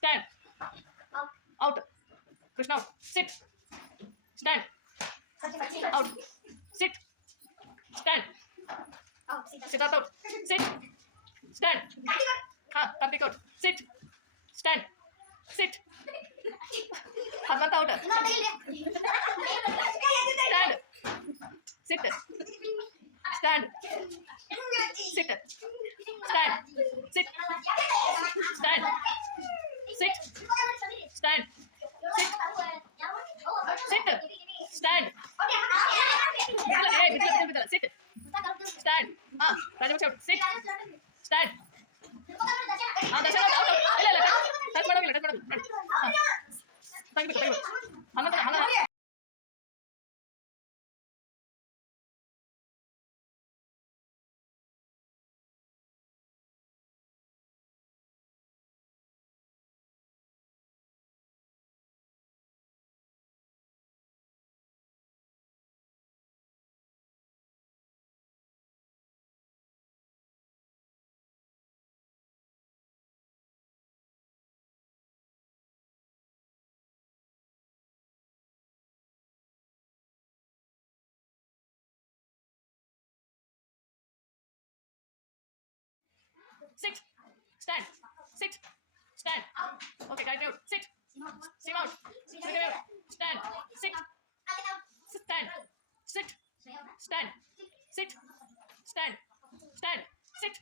Stand. Out. Krishna out. Sit. Stand. Out. Sit. Stand. Siddharth out. Sit. Stand. Karthik out. Sit. Stand. Sit. Hadmanta out. Stand. Sit. Stand. Sit. Stand. Sit. Stand. Sit. Stand. Sit. Stand. Hey, sit. Stand. Rajamachi out. Sit. Stand. Darshan out. Illa. Touch madam. Thank you. Hanna. 6. Stand. 6. Stand. Okay, guys, out. 6. Same out. Stand. 6. Stand. Sit. Stand. Sit. Stand. Stand. Sit.